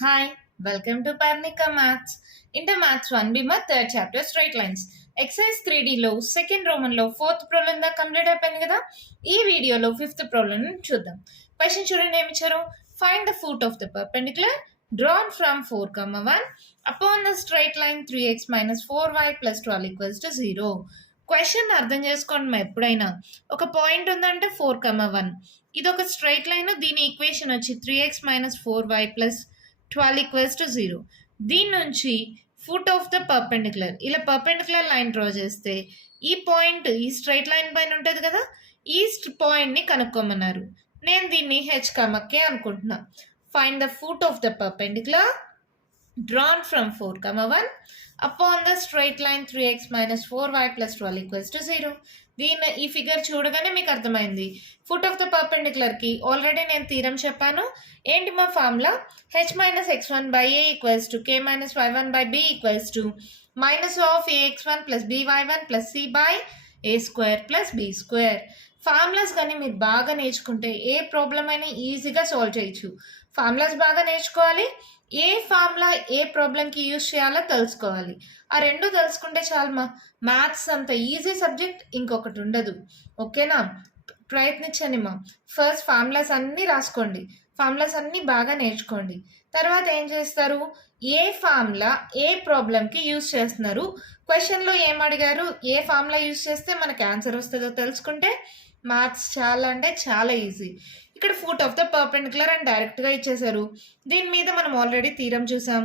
Hi, welcome to Parnika Maths. Into Maths 1B మా third chapter straight lines exercise 3Dలో second రోమన్లో fourth problem దా complete అయిపోయింది కదా. ఈ వీడియోలో ఫిఫ్త్ ప్రాబ్లం చూద్దాం. క్వశ్చన్ చూడండి ఏమి ఇచ్చారు. Find the foot of the perpendicular drawn from 4, 1 upon the straight line 3x minus 4y plus 12 equals to 0. Question అర్థం చేసుకోండి. మా ఎప్పుడైనా ఒక పాయింట్ ఉందంటే 4, 1 ఇది ఒక స్ట్రైట్ లైన్, దీని ఈక్వేషన్ వచ్చి 3x minus 4y plus 12 equals to 0. దీని నుంచి ఫుట్ ఆఫ్ ద పర్పెండిక్యులర్ ఇలా పర్పెండిక్యులర్ లైన్ డ్రా చేస్తే ఈ పాయింట్ ఈ స్ట్రైట్ లైన్ పైన ఉంటుంది కదా, ఈ పాయింట్ని కనుక్కోమన్నారు. నేను దీన్ని హెచ్ కమక్కే అనుకుంటున్నా. Find the foot of the perpendicular drawn from 4, 1 upon the straight line 3x minus 4y plus 12 equals to 0. దీని ఈ ఫిగర్ చూడగానే మీకు అర్థమైంది. ఫుట్ ఆఫ్ ద పర్పెండిక్యులర్కి ఆల్రెడీ నేను థీరం చెప్పాను. ఏంటి మా formula? h minus x1 by a equals to k minus y1 by b equals to minus of ax1 plus by1 plus c by a square plus b square. Formulas కానీ మీరు బాగా నేర్చుకుంటే ఏ problem అయినా ఈజీగా solve చేయొచ్చు. Formulas బాగా నేర్చుకోవాలి, ఏ formula ఏ ప్రాబ్లంకి యూజ్ చేయాలో తెలుసుకోవాలి. ఆ రెండు తెలుసుకుంటే చాలు. మ్యాథ్స్ అంత ఈజీ సబ్జెక్ట్ ఇంకొకటి ఉండదు. ఓకేనా? ప్రయత్నించండి ఫస్ట్ ఫార్ములాస్ అన్నీ రాసుకోండి, ఫార్ములాస్ అన్నీ బాగా నేర్చుకోండి. తర్వాత ఏం చేస్తారు, ఏ ఫార్ములా ఏ ప్రాబ్లంకి యూజ్ చేస్తున్నారు, క్వశ్చన్లో ఏం అడిగారు, ఏ ఫార్ములా యూజ్ చేస్తే మనకి ఆన్సర్ వస్తుందో తెలుసుకుంటే మ్యాథ్స్ చాలా అంటే చాలా ఈజీ. ఇక్కడ ఫుట్ ఆఫ్ ద పర్పెండిక్యులర్ అని డైరెక్ట్గా ఇచ్చేసారు. దీని మీద మనం ఆల్రెడీ థీరం చూసాం.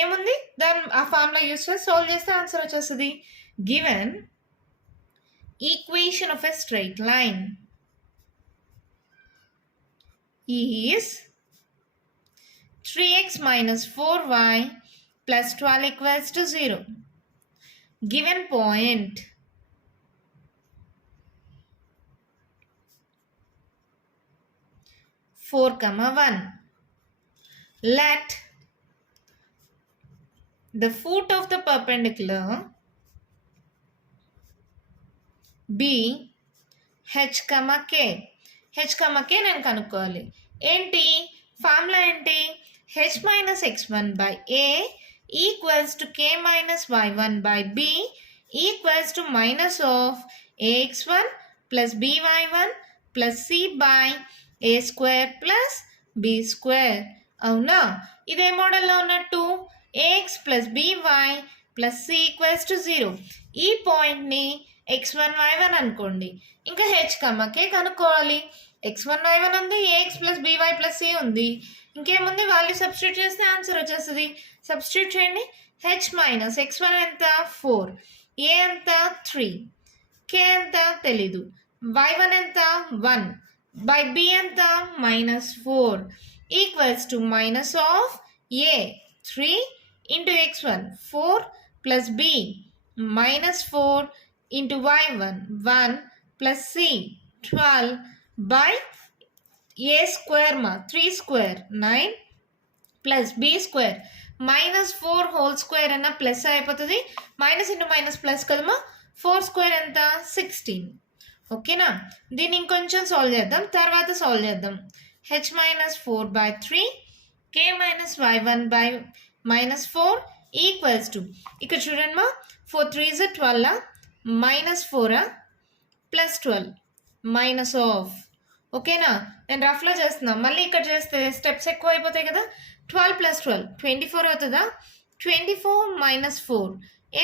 ఏముంది, దాని ఆ ఫార్ములా యూజ్ చేసి సాల్వ్ చేస్తే ఆన్సర్ వచ్చేస్తుంది. Given equation of a straight line is 3x minus 4y plus 12 equals to 0. Given point 4, 1. Let the foot of the perpendicular be h, k. h, k నేను కనుక్కోవాలి. ఏంటి ఫార్ములా? ఏంటి? h minus x1 by a equals to k minus y1 by b equals to minus of ax1 plus by1 plus c by a square plus B square. అవునా? ఇదే మోడల్లో ఉన్నట్టు ax plus by plus c equals to 0. ఈ పాయింట్ని x1 y1 అనుకోండి. ఇంకా h, k కనుక్కోవాలి. x1 y1 ఉంది, ax plus by plus c ఉంది. ఇంకేముంది, వాల్యూ సబ్స్టిట్యూట్ చేస్తే ఆన్సర్ వచ్చేస్తుంది. సబ్స్టిట్యూట్ చేయండి. h మైనస్ x1 ఎంత 4, a ఎంత 3, k ఎంత తెలీదు, y1 ఎంత 1 by b ఎంత -4 equals to minus of a 3 into x1 4 plus b -4 into y1 1 plus c 12 by a square 3 square 9 plus b square -4 whole square అన్న plus అయిపోతుంది. Minus into minus plus కదమ్మా. 4 square ఎంత 16. ఓకేనా? దీన్ని ఇంకొంచెం solve చేద్దాం, తర్వాత సాల్వ్ చేద్దాం. h minus 4 by 3 k minus y1 by -4 equals to, ఇక్కడ చూడండి 4 3 12 -4 ప్లస్ 12 మైనస్ ఆఫ్. ఓకేనా? నేను రఫ్లో చేస్తున్నా, మళ్ళీ ఇక్కడ చేస్తే స్టెప్స్ ఎక్కువ అయిపోతాయి కదా. 12 ప్లస్ 12 24 అవుతుందా? 24 minus 4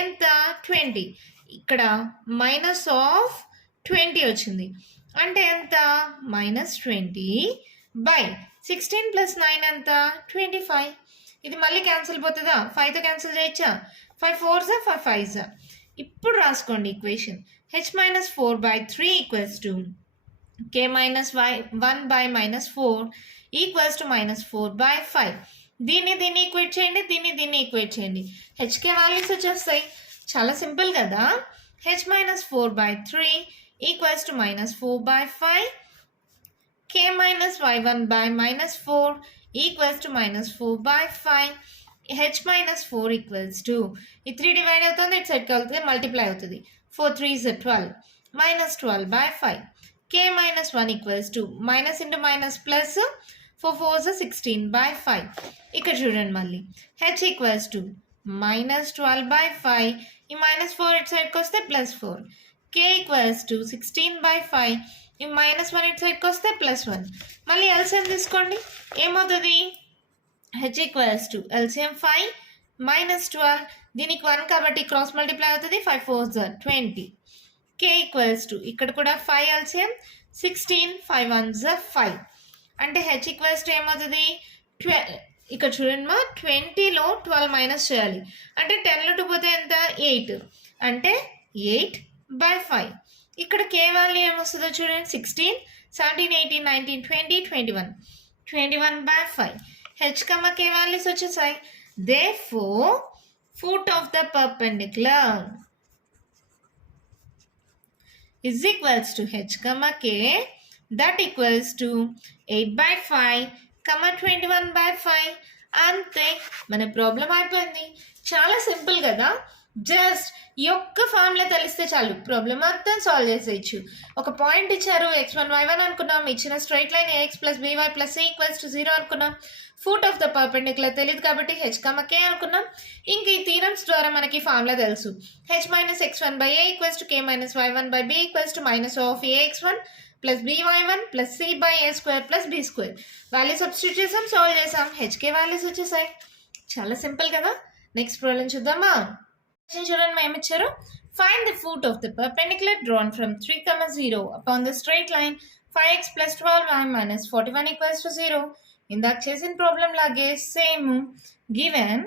ఎంత 20. ఇక్కడ మైనస్ ఆఫ్ 20 వచ్చింది అంటే ఎంత -20 బై 16 ప్లస్ 9 ఎంత 25. ఇది మళ్ళీ క్యాన్సిల్ పోతుందా? 5తో క్యాన్సిల్ చేయొచ్చా? 5 4 5 5. ఇప్పుడు రాసుకోండి equation. h minus 4 by 3 equals to k minus y1 by -4 equals to -4 by 5. దీన్ని ఈక్వేట్ చేయండి, దీన్ని ఈక్వేట్ చేయండి. హెచ్కే వాల్యూస్ వచ్చేస్తాయి. చాలా సింపుల్ కదా. h minus 4 by 3 equals to -4 by 5, k minus y1 by -4 equals to -4 by 5. h minus 4 equals to, ఈ 3 divide అవుతుంది, ఇటు సైడ్కి అవుతుంది, మల్టిప్లై అవుతుంది. 4 3 12 -12 by 5. k minus 1 equals to minus into minus plus 4 4 16/5. ఇక్కడ చూడండి మళ్ళీ h ఈక్వల్స్ టు -12/5. ఈ -4 ఇటు సైడ్కి వస్తే +4. k equals to 16/5. ఈ -1 ఇటు సైడ్కి వస్తే +1. మళ్ళీ ఎల్సిఎం తీసుకోండి. ఏమవుతుంది? h equals to LCM 5 -12. దీనికి 1 కాబట్టి క్రాస్ మల్టిప్లై అవుతుంది. 5 4 20. k ఈక్వల్స్ టు ఇక్కడ కూడా 5 ఎల్సిఎం 16. 5 1 5. అంటే h ఈక్వల్స్ టు ఏమవుతుంది? ఇక్కడ చూడండి మా 20లో 12 మైనస్ చేయాలి. అంటే 10లో 2 పోతే ఎంత? 8. అంటే 8/5. ఇక్కడ k వాల్యూ ఏమొస్తుందో చూడండి. 16 17 18 19 20 21. 21/5. h, k వాల్యూస్ వచ్చేసాయి. Therefore, foot of the perpendicular is equals to h, k, that equals to 8/5, 21/5. అంతే, మన ప్రాబ్లం అయిపోయింది. చాలా సింపుల్ కదా. జస్ట్ ఈ ఒక్క ఫార్ములా తెలిస్తే చాలు, ప్రాబ్లం మొత్తం సాల్వ్ చేసేయచ్చు. ఒక పాయింట్ ఇచ్చారు, x1 y1 అనుకున్నాం. ఇచ్చిన straight line ax + by + c = 0 అనుకున్నాం. ఫుట్ ఆఫ్ ద పర్పెండిక్యులర్ తెలియదు కాబట్టి h, k అనుకున్నాం. ఇంక ఈ థీరమ్స్ ద్వారా మనకి ఫార్ములా తెలుసు. h - x1/a = k - y1/b = -ax1 + by1 + c/a² + b². Value substitute చేసాం, సాల్వ్ చేసాం. hk వాల్యూస్ వచ్చేసాయి. చాలా సింపుల్ కదా. నెక్స్ట్ ప్రాబ్లం చూద్దామా? చూడండి మేము ఇచ్చారు. Find the foot of the perpendicular drawn from 3, 0 upon the straight line 5x + 12y - 41 = 0. ఇందాక చేసిన ప్రాబ్లం లాగే same. Given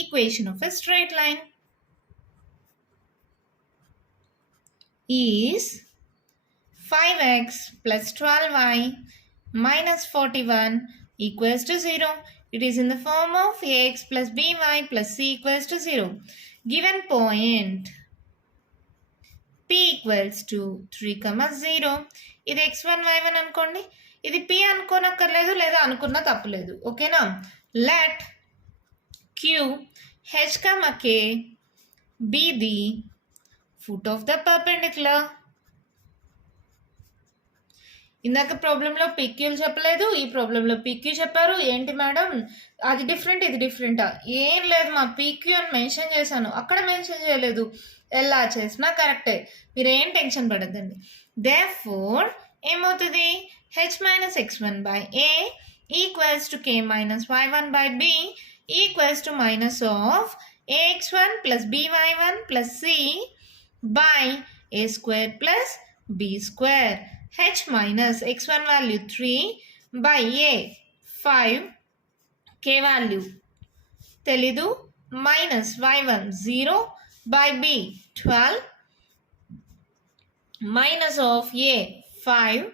equation of a straight line is 5x + 12y - 41 = 0. It is in the form of ax + by + c = 0. Given point p equals to 3, 0. ఇది x1 y1 అనుకోండి. ఇది p అనుకోనక్కర్లేదు, లేదా అనుకున్నా తప్పులేదు. ఓకేనా? Let q h, k be the foot of the perpendicular. ఇందాక ప్రాబ్లంలో పిక్యూలు చెప్పలేదు, ఈ ప్రాబ్లంలో పిక్యూ చెప్పారు. ఏంటి మేడం అది డిఫరెంట్ ఇది డిఫరెంటా? ఏం లేదు మా, పిక్యూ అని మెన్షన్ చేశాను, అక్కడ మెన్షన్ చేయలేదు. ఎలా చేసినా కరెక్టే, మీరేం టెన్షన్ పడద్దండి. దేర్ఫోర్ ఏమవుతుంది? h - x1/a = k - y1/b = -ax1 + by1 + c/a² + b². h minus x1 value 3 by a 5, k value తెలీదు, minus y1 0 by b 12 minus of a 5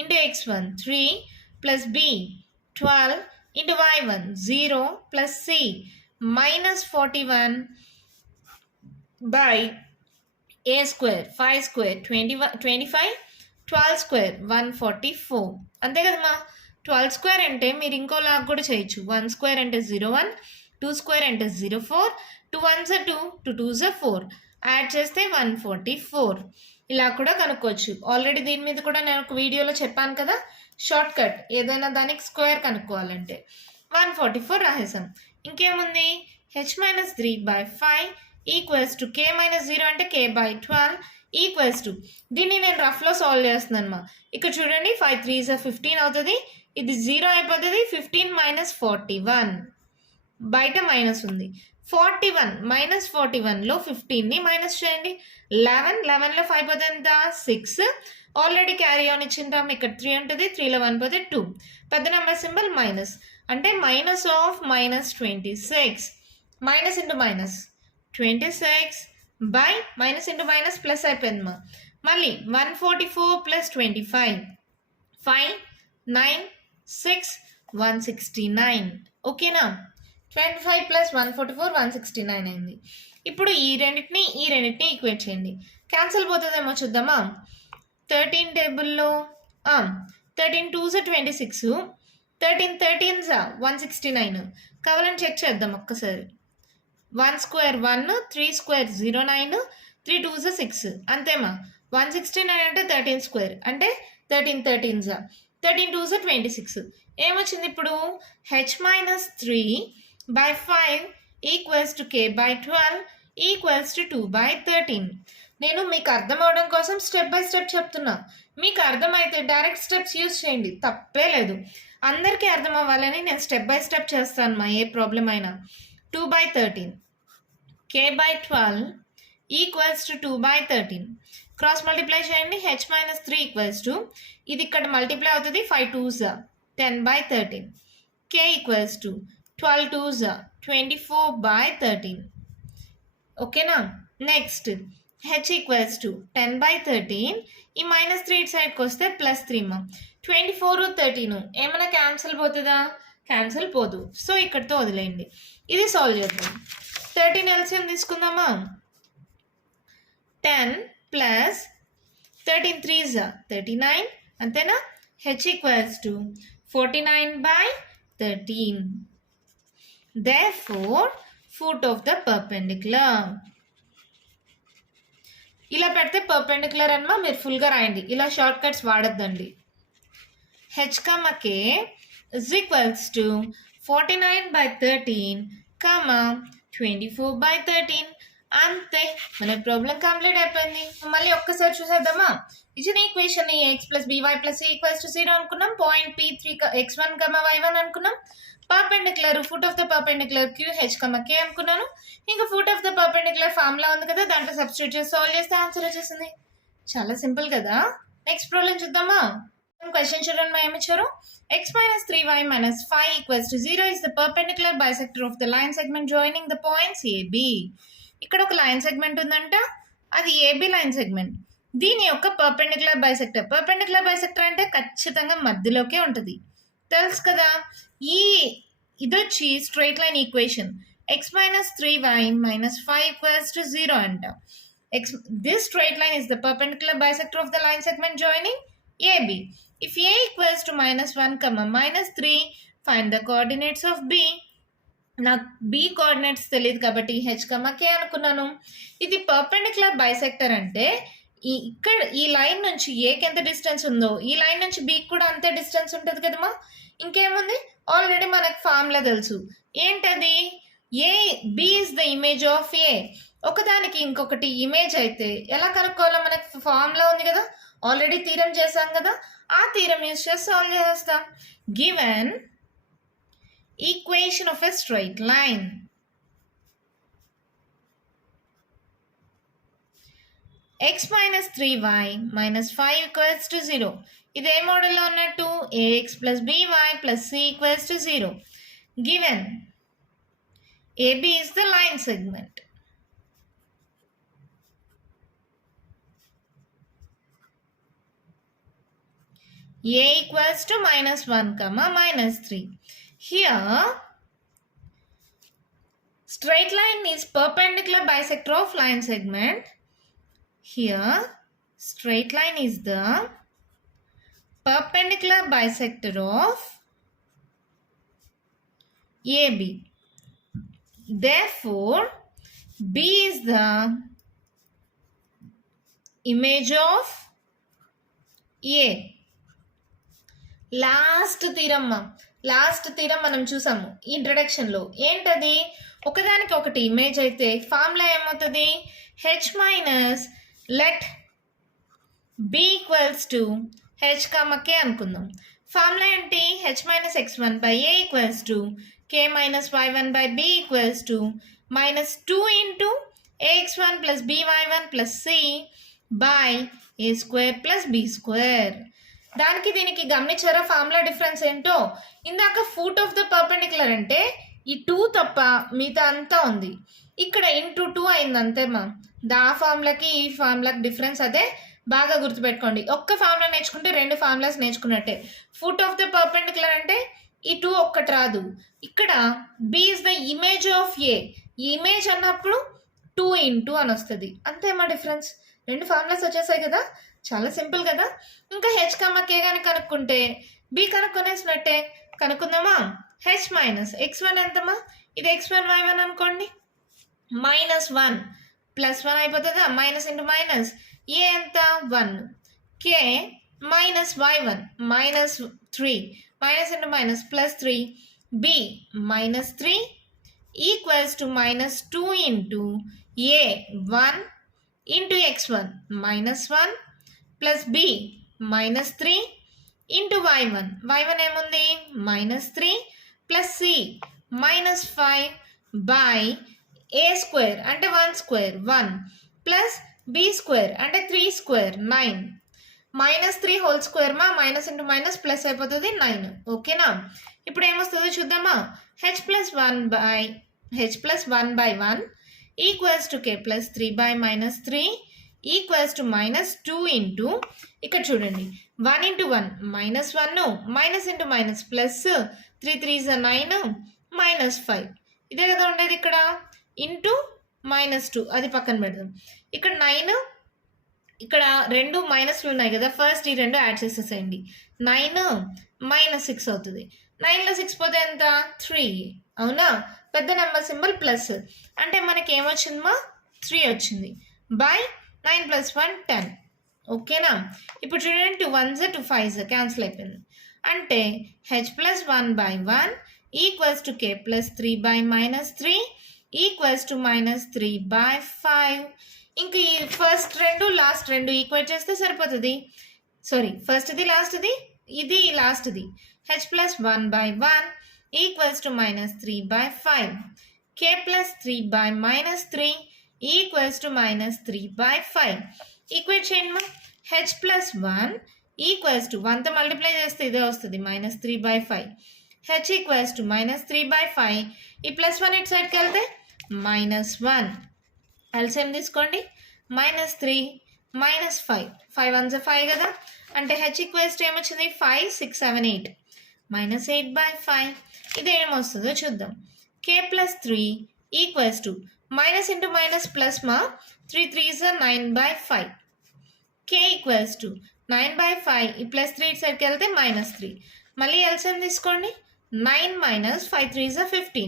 into x1 3 plus b 12 into y1 0 plus c minus 41 by a square 5 square 25 12 square 144. అంతే కదమ్మా. 12 square అంటే మీరు ఇంకోలాగా కూడా చేయొచ్చు. 1 square అంటే 01, 2 square అంటే 04, 2 1s 2, 2 2s 4, add చేస్తే 144. ఇలా కూడా కనుక్కోవచ్చు. ఆల్రెడీ దీని మీద కూడా నేను ఒక వీడియోలో చెప్పాను కదా, షార్ట్ కట్ ఏదైనా దానికి స్క్వేర్ కనుక్కోవాలంటే 144 రాసేసాం. ఇంకేముంది? h - 3/5 = k - 0 అంటే k/12 = దీన్ని నేను రఫ్లో సాల్వ్ చేస్తున్నాను మా. ఇక్కడ చూడండి 5 3s 15 అవుతుంది. ఇది 0 అయిపోతుంది. 15 - 41 బయట మైనస్ ఉంది. 41 - 41లో 15ని మైనస్ చేయండి. 11లో 5 పోతే ఎంత? 6. ఆల్రెడీ క్యారీ ఆన్ ఇచ్చింటాం. ఇక్కడ 3 ఉంటుంది. 3లో 1 పోతే 2. పెద్ద నెంబర్ సింబల్ మైనస్ అంటే -26 minus into minus 26 by minus into minus plus అయిపోయింది మా. మళ్ళీ 144 plus 25 5 9 6 169. ఓకేనా? 25 plus 144 169 అయింది. ఇప్పుడు ఈ రెండింటిని ఈక్వేట్ చేయండి. క్యాన్సిల్ పోతుందేమో చూద్దామా. 13 టేబుల్లో 13 2s 26, 13 13s 169. కావాలని చెక్ చేద్దాం ఒక్కసారి. 1 స్క్వేర్ 1, 3 స్క్వేర్ 09, 3 2s 6. అంతేమా. 169 అంటే 13 స్క్వేర్ అంటే 13 13s 13 2 26. ఏమొచ్చింది ఇప్పుడు? h minus 3 by 5 equals to k by 12 equals to 2 by 13. నేను మీకు అర్థం అవడం కోసం స్టెప్ బై స్టెప్ చెప్తున్నా. మీకు అర్థమైతే డైరెక్ట్ స్టెప్స్ యూజ్ చేయండి, తప్పే లేదు. అందరికీ అర్థం అవ్వాలని నేను స్టెప్ బై స్టెప్ చేస్తాను మా, ఏ ప్రాబ్లం అయినా. 2 by 13 k by 12 equals to 2 by 13. Cross multiply చేయండి. h minus 3 ఈక్వల్స్ టు, ఇది ఇక్కడ మల్టిప్లై అవుతుంది, 5 2s 10 by 13. k equals to 12 2s 24 by 13. ఓకేనా? Next h equals to 10 by 13. ఈ మైనస్ 3 సైడ్కి వస్తే ప్లస్ 3 మా. 24 13 ఏమైనా క్యాన్సిల్ పోతుందా? క్యాన్సిల్ పోదు. సో ఇక్కడితో వదిలేయండి. ఇది సాల్వ్ చేద్దాం. 13 ఎల్సిఎం తీసుకుందామా? 10 plus 13 3s 39, అంతేనా? h equals to 49 by 13. Therefore, foot of the perpendicular. ఇలా పెడితే పర్పెండిక్యులర్ అన్నమా, మీరు ఫుల్గా రాయండి, ఇలా షార్ట్ కట్స్ వాడద్దండి. h, k is equals to 49 by 13, 24 by 13. అంతే, మన ప్రాబ్లం కంప్లీట్ అయిపోయింది. మళ్ళీ ఒక్కసారి చూసేద్దామా? ఇచ్చిన equation x plus b y plus c equals to 0 అనుకున్నాం. పాయింట్ P3 x1, y1 అనుకున్నాం. Perpendicular foot of the perpendicular QH, k అనుకున్నాను. ఇంకా foot of the perpendicular formula ఉంది కదా, దాంట్లో సబ్స్టిట్యూట్ చేసి సాల్వ్ చేస్తే ఆన్సర్ వచ్చేసింది. చాలా సింపుల్ కదా. నెక్స్ట్ ప్రాబ్లం చూద్దామా? క్వశ్చన్ చూడండి, ఏమి ఇచ్చారు? x minus 3y minus 5 equals to 0 is the perpendicular bisector of the line segment joining the points AB. ఇక్కడ ఒక లైన్ సెగ్మెంట్ ఉందంట, అది ఏబి లైన్ సెగ్మెంట్. దీని యొక్క పర్పెండిక్యులర్ బైసెక్టర్. పర్పెండిక్యులర్ బైసెక్టర్ అంటే ఖచ్చితంగా మధ్యలోకే ఉంటుంది, తెలుసు కదా. ఇది వచ్చి straight line equation. x minus 3y minus 5 equals to 0 అంట. This straight line is the perpendicular bisector of the line segment joining AB. If A equals to -1, -3, find the coordinates of B. నాకు B coordinates తెలియదు కాబట్టి h, k అనుకున్నాను. ఇది perpendicular bisector అంటే ఇక్కడ ఈ line నుంచి ఏకి ఎంత డిస్టెన్స్ ఉందో ఈ లైన్ నుంచి బీకి కూడా అంతే డిస్టెన్స్ ఉంటుంది కదమ్మా. ఇంకేముంది, ఆల్రెడీ మనకు ఫార్ములా తెలుసు. ఏంటది? B is the image of A. ఒకదానికి ఇంకొకటి ఇమేజ్ అయితే ఎలా కనుక్కోవాలో మనకు ఫార్ములా ఉంది కదా, ఆల్రెడీ థీరం చేసాం కదా, ఆ థీరం యూజ్ చేసి సాల్వ్ చేస్తాం. Given equation of a straight line. x minus 3y minus 5 equals to 0. ఇది ఏ మోడల్లో ఉన్నట్టు? ax plus by plus c equals to 0. Given AB is the line segment. A equals to -1, -3. Here, straight line is perpendicular bisector of line segment. Here, straight line is the perpendicular bisector of AB. Therefore, B is the image of A. Last theorem మనం చూసాము ఇంట్రడక్షన్లో. ఏంటది? ఒకదానికి ఒకటి image అయితే formula ఏమవుతుంది? h minus let b equals to h, k అనుకుందాం. Formula ఏంటి? h minus x1 by a equals to k minus y1 by b equals to -2 into ax1 plus by1 plus c by a square plus b square. దానికి దీనికి గమనించారా formula difference ఏంటో? ఇందాక foot of the perpendicular అంటే ఈ 2 తప్ప మిగతా అంతా ఉంది. ఇక్కడ ఇంటూ 2 అయింది అంతేమా. ఆ ఫార్ములాకి ఈ ఫార్ములాకి డిఫరెన్స్ అదే, బాగా గుర్తుపెట్టుకోండి. ఒక్క ఫార్ములా నేర్చుకుంటే 2 ఫార్ములాస్ నేర్చుకున్నట్టే. ఫుట్ ఆఫ్ ద పర్పెండిక్యులర్ అంటే ఈ 2 ఒక్కటి రాదు. ఇక్కడ B is the image of A. ఈ ఇమేజ్ అన్నప్పుడు 2 ఇంటూ అని వస్తుంది, అంతేమా డిఫరెన్స్. 2 ఫార్ములాస్ వచ్చేసాయి కదా, చాలా సింపుల్ కదా. ఇంకా h, k కానీ కనుక్కుంటే b కనుక్కునేసినట్టే. కనుక్కుందామా? h minus x1 ఎంతమా? ఇది x1 y1 అనుకోండి. -1 +1 అయిపోతుందా? మైనస్ ఇంటూ మైనస్, ఏ ఎంత? 1. k minus y1 minus 3 minus into minus plus 3 b minus 3 equals to minus 2 into a 1 into x1 minus 1 plus b minus 3 into y1 ఏముంది minus 3 plus c minus 5 by a square అంటే 1 square 1 plus b square అంటే 3 square 9 minus 3 whole square మా minus into minus plus అయిపోతుంది 9 ఓకేనా ఇప్పుడు ఏమొస్తుందో చూద్దామా h plus 1 by 1 equals to k plus 3 by minus 3 equals to minus 2 into ఇక్కడ చూడండి 1 into 1 minus 1 minus into minus plus 3 3 is 9 minus 5 ఇదే కదా ఉండేది ఇక్కడ ఇంటూ మైనస్ 2 అది పక్కన పెడదాం ఇక్కడ 9 ఇక్కడ రెండు మైనస్లు ఉన్నాయి కదా ఫస్ట్ ఈ రెండు యాడ్ చేసేసేయండి 9 మైనస్ 6 అవుతుంది 9లో 6 పోతే ఎంత 3 అవునా పెద్ద నెంబర్ సింబల్ ప్లస్ అంటే మనకి ఏమొచ్చిందమ్మా 3 వచ్చింది బై 9 plus 1 10 ఓకేనా ఇప్పుడు చూడండి 2 1s 2 5s క్యాన్సిల్ అయిపోయింది అంటే h plus 1 by 1 equals to k plus 3 by minus 3 equals to minus 3 by 5 ఇంక ఈ ఫస్ట్ రెండు లాస్ట్ రెండు ఈక్వేట్ చేస్తే సరిపోతుంది సారీ ఫస్ట్ది లాస్ట్ది ఇది లాస్ట్ది h plus 1 by 1 equals to minus 3 by 5 k plus 3 by minus 3 equals to minus 3 by 5 equate చేయండి h plus 1 equals to 1తో మల్టిప్లై చేస్తే ఇదే వస్తుంది minus 3 by 5 h equals to minus 3 by 5 ఈ ప్లస్ 1 ఇటు సైడ్కి వెళ్తే మైనస్ 1 ఎల్సిఎం తీసుకోండి మైనస్ 3 మైనస్ 5 5 1s 5 కదా అంటే h ఈక్వల్స్ టు ఏమొచ్చింది 5 6 7 8 మైనస్ 8 by 5 ఇది ఏమొస్తుందో చూద్దాం k plus 3 equals to minus into minus plus ma 3 3s are 9 by 5 k equals to 9 by 5 plus 3 side ki velte minus 3 malli LCM తీసుకోండి 9 minus 5 3s are 15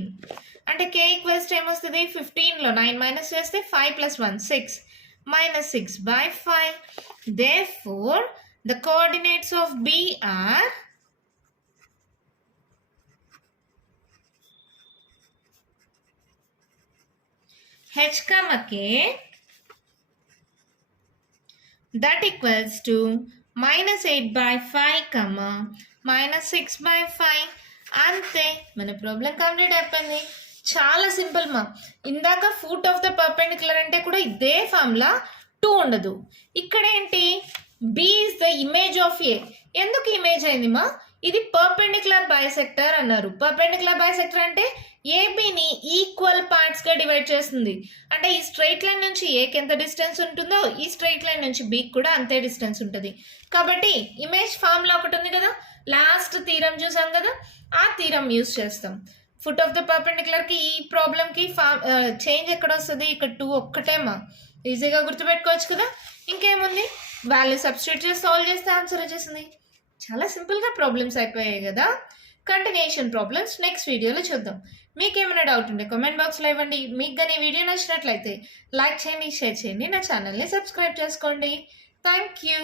అంటే k equals to ఏమొస్తుంది 15 లో 9 minus చేస్తే 5 plus 1 6 minus 6 by 5 therefore the coordinates of B are h comma k that equals to minus 8 by 5 comma minus 6 by 5 అంతే మన problem complete అయిపోయింది చాలా simple మా ఇందాక ఫుట్ ఆఫ్ ద పర్పెండిక్యులర్ అంటే కూడా ఇదే ఫార్ములా 2 ఉండదు ఇక్కడ ఏంటి b is the image of a ఎందుకు ఇమేజ్ అయింది మా ఇది పర్పెండిక్యులర్ బైసెక్టర్ అన్నారు పర్పెండిక్యులర్ బైసెక్టర్ అంటే ఏబిని ఈక్వల్ పార్ట్స్గా డివైడ్ చేస్తుంది అంటే ఈ స్ట్రైట్ లైన్ నుంచి ఏకి ఎంత డిస్టెన్స్ ఉంటుందో ఈ స్ట్రైట్ లైన్ నుంచి బికి కూడా అంతే డిస్టెన్స్ ఉంటుంది కాబట్టి ఇమేజ్ ఫార్ములా ఒకటి ఉంది కదా లాస్ట్ థీరం చూసాం కదా ఆ థీరం యూస్ చేస్తాం ఫుట్ ఆఫ్ ద పర్పెండిక్యులర్కి ఈ ప్రాబ్లంకి చేంజ్ ఎక్కడ వస్తుంది ఇక్కడ 2 ఒక్కటేమా ఈజీగా గుర్తుపెట్టుకోవచ్చు కదా ఇంకేముంది వాల్యూ సబ్స్టిట్యూట్ చేసి సాల్వ్ చేస్తే ఆన్సర్ వచ్చేసింది చాలా సింపుల్గా ప్రాబ్లమ్స్ అయిపోయాయి కదా కంటిన్యూషన్ ప్రాబ్లమ్స్ నెక్స్ట్ వీడియోలో చూద్దాం మీకు ఏమైనా డౌట్ ఉంటే కామెంట్ బాక్స్లో ఇవ్వండి మీకు కానీ వీడియో నచ్చినట్లయితే లైక్ చేయండి షేర్ చేయండి నా ఛానల్ని సబ్స్క్రైబ్ చేసుకోండి థ్యాంక్ యూ